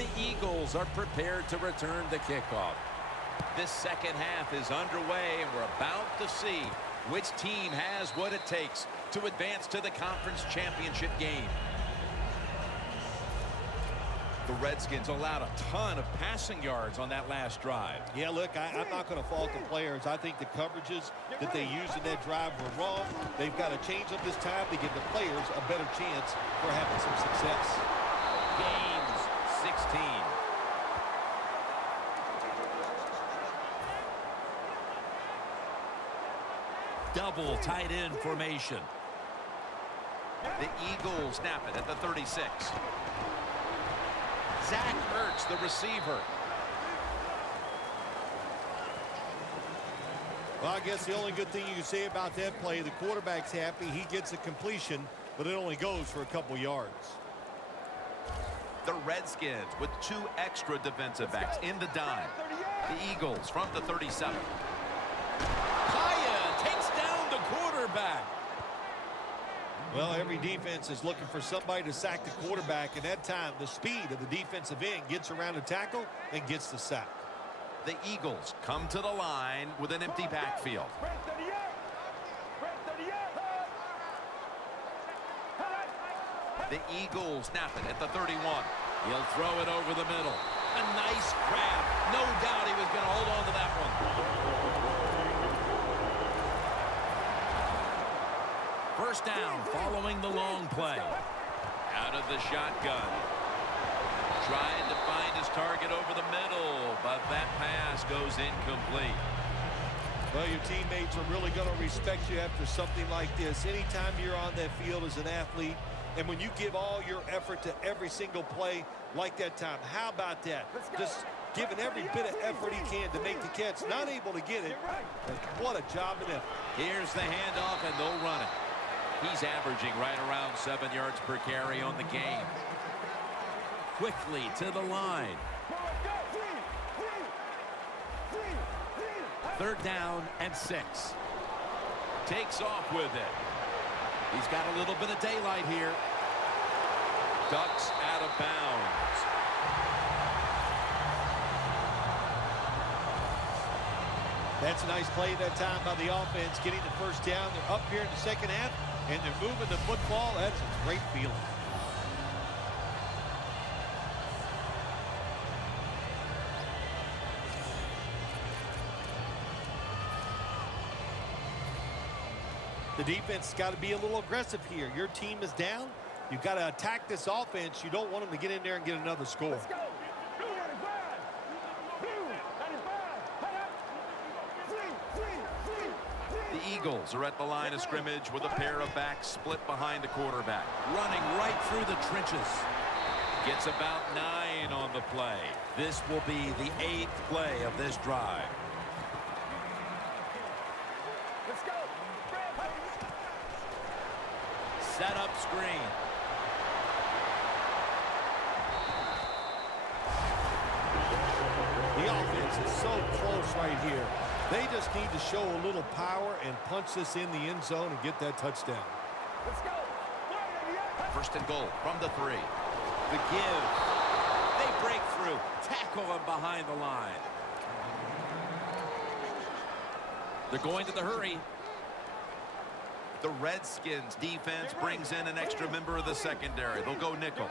The Eagles are prepared to return the kickoff. This second half is underway, and we're about to see which team has what it takes to advance to the conference championship game. The Redskins allowed a ton of passing yards on that last drive. Yeah, look, I'm not going to fault the players. I think the coverages that they used in that drive were wrong. They've got to change them this time to give the players a better chance for having some success. Gains 16. Double tight end formation. The Eagles snap it at the 36. Zach Ertz, the receiver. Well, I guess the only good thing you can say about that play, the quarterback's happy. He gets a completion, but it only goes for a couple yards. The Redskins with 2 extra defensive backs in the dime. The Eagles from the 37. Kaya takes down the quarterback. Well, every defense is looking for somebody to sack the quarterback, and that time the speed of the defensive end gets around the tackle and gets the sack. The Eagles come to the line with an empty backfield. The Eagles snap it at the 31. He'll throw it over the middle. A nice grab. No doubt he was going to hold on to that one. First down following the long play. Out of the shotgun. Trying to find his target over the middle, but that pass goes incomplete. Well, your teammates are really going to respect you after something like this. Anytime you're on that field as an athlete, and when you give all your effort to every single play like that time, how about that? Just giving every bit of effort he can to make the catch. Not able to get it. What a job and effort. Here's the handoff, and they'll run it. He's averaging right around 7 yards per carry on the game. Quickly to the line. Third down and 6. Takes off with it. He's got a little bit of daylight here. Ducks out of bounds. That's a nice play that time by the offense, getting the first down. They're up here in the second half, and they're moving the football. That's a great feeling. The defense has got to be a little aggressive here. Your team is down. You've got to attack this offense. You don't want them to get in there and get another score. Let's go. The Eagles are at the line of scrimmage with a pair of backs split behind the quarterback. Running right through the trenches. Gets about 9 on the play. This will be the 8th play of this drive. Let's go. Set up screen. The offense is so close right here. They just need to show a little power and punch this in the end zone and get that touchdown. Let's go. First and goal from the 3. The give. They break through. Tackle him behind the line. They're going to the hurry. The Redskins defense brings in an extra member of the secondary. They'll go nickel.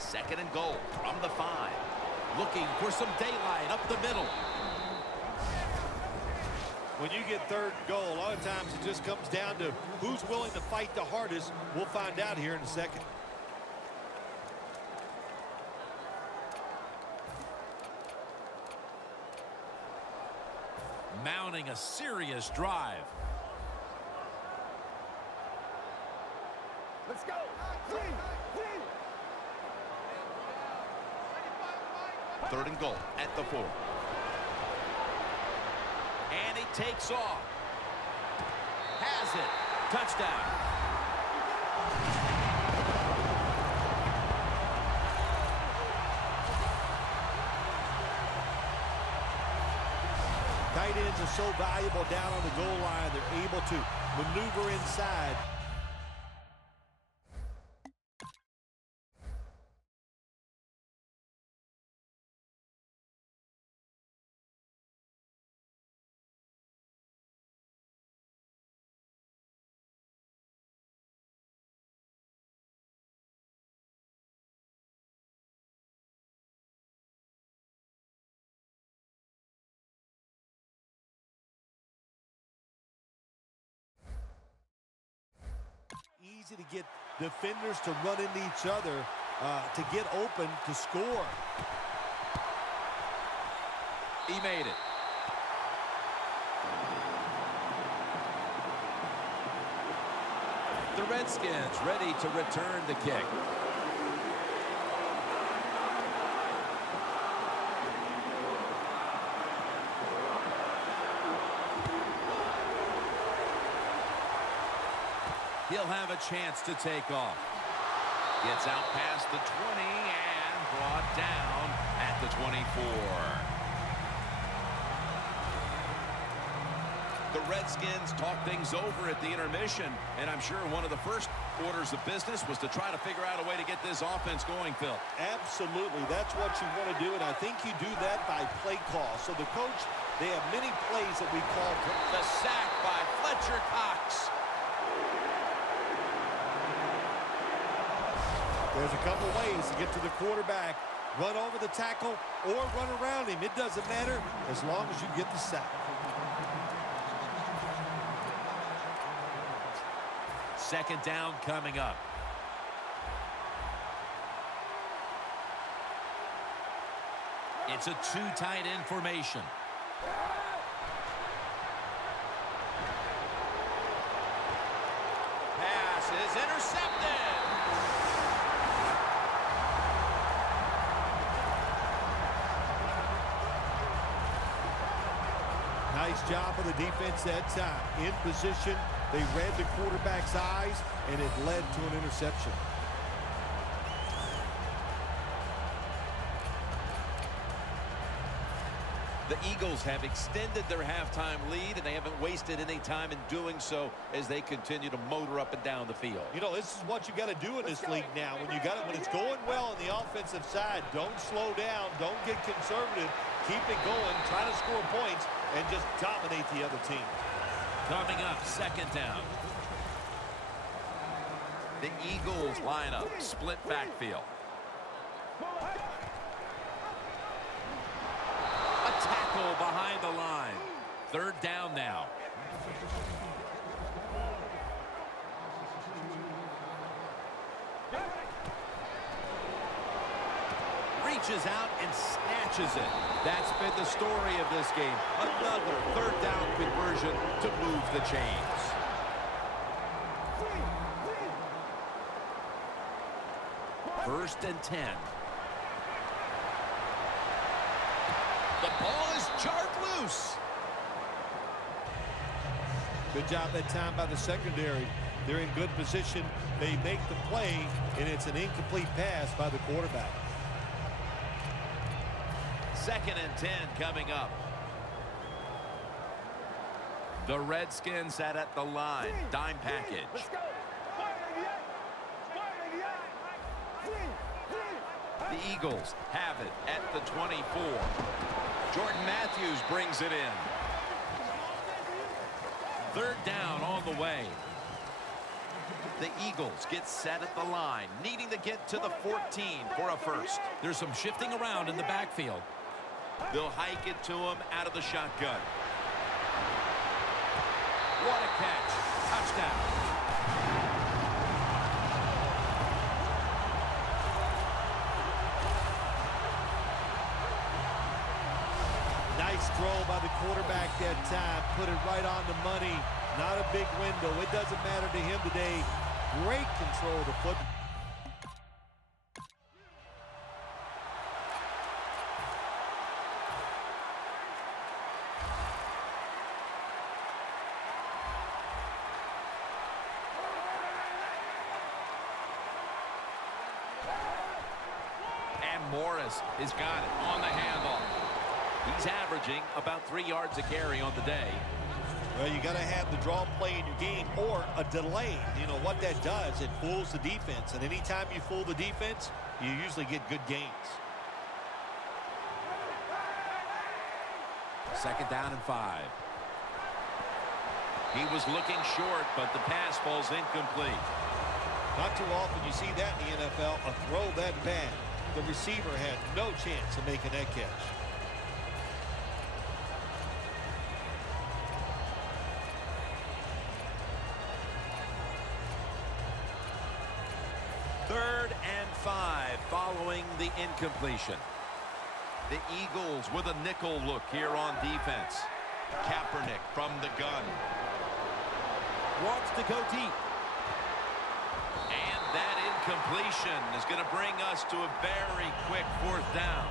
Second and goal from the 5. Looking for some daylight up the middle. When you get third and goal, a lot of times it just comes down to who's willing to fight the hardest. We'll find out here in a second. Mounting a serious drive. Let's go. Third and goal at the 4. And he takes off. Has it. Touchdown. Tight ends are so valuable down on the goal line. They're able to maneuver inside. easy to get defenders to run into each other to get open to score. He made it. The Redskins ready to return the kick. He'll have a chance to take off. Gets out past the 20 and brought down at the 24. The Redskins talk things over at the intermission, and I'm sure one of the first orders of business was to try to figure out a way to get this offense going, Phil. Absolutely. That's what you want to do, and I think you do that by play call. So the coach, they have many plays that we call. The sack by Fletcher Cox. There's a couple ways to get to the quarterback. Run over the tackle or run around him. It doesn't matter as long as you get the sack. Second down coming up. It's a two tight end formation. Pass is intercepted. Nice job of the defense that time. In position, they read the quarterback's eyes, and it led to an interception. The Eagles have extended their halftime lead, and they haven't wasted any time in doing so as they continue to motor up and down the field. You know, this is what you got to do in this league now. When it's going well on the offensive side, don't slow down, don't get conservative, keep it going, try to score points, and just dominate the other team. Coming up, second down. The Eagles line up, split backfield. A tackle behind the line. Third down now. Reaches out and snatches it. That's been the story of this game. Another third down conversion to move the chains. First and 10. The ball is jarred loose. Good job that time by the secondary. They're in good position. They make the play, and it's an incomplete pass by the quarterback. Second and 10 coming up. The Redskins sat at the line. Dime package. Let's go. The Eagles have it at the 24. Jordan Matthews brings it in. Third down on the way. The Eagles get set at the line, needing to get to the 14 for a first. There's some shifting around in the backfield. They'll hike it to him out of the shotgun. What a catch. Touchdown. Nice throw by the quarterback that time. Put it right on the money. Not a big window. It doesn't matter to him today. Great control of the football. And Morris has got it on the handoff. He's averaging about 3 yards a carry on the day. Well, you got to have the draw play in your game or a delay. You know what that does? It fools the defense. And anytime you fool the defense, you usually get good gains. Second down and 5. He was looking short, but the pass falls incomplete. Not too often you see that in the NFL, a throw that bad. The receiver had no chance of making that catch. 3rd and 5 following the incompletion. The Eagles with a nickel look here on defense. Kaepernick from the gun. Wants to go deep. And that incompletion is going to bring us to a very quick 4th down.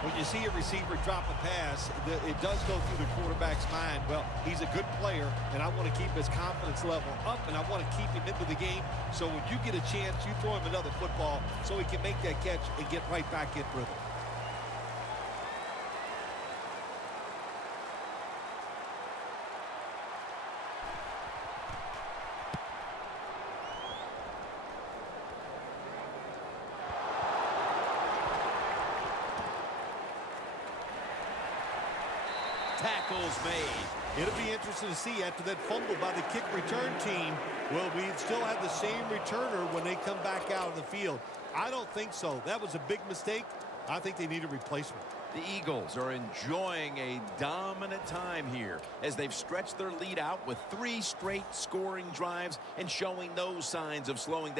When you see a receiver drop a pass, it does go through the quarterback's mind. Well, he's a good player, and I want to keep his confidence level up, and I want to keep him into the game. So when you get a chance, you throw him another football so he can make that catch and get right back in rhythm. Tackles made. It'll be interesting to see after that fumble by the kick return team, will we still have the same returner when they come back out on the field? I don't think so. That was a big mistake. I think they need a replacement. The Eagles are enjoying a dominant time here as they've stretched their lead out with 3 straight scoring drives and showing no signs of slowing down.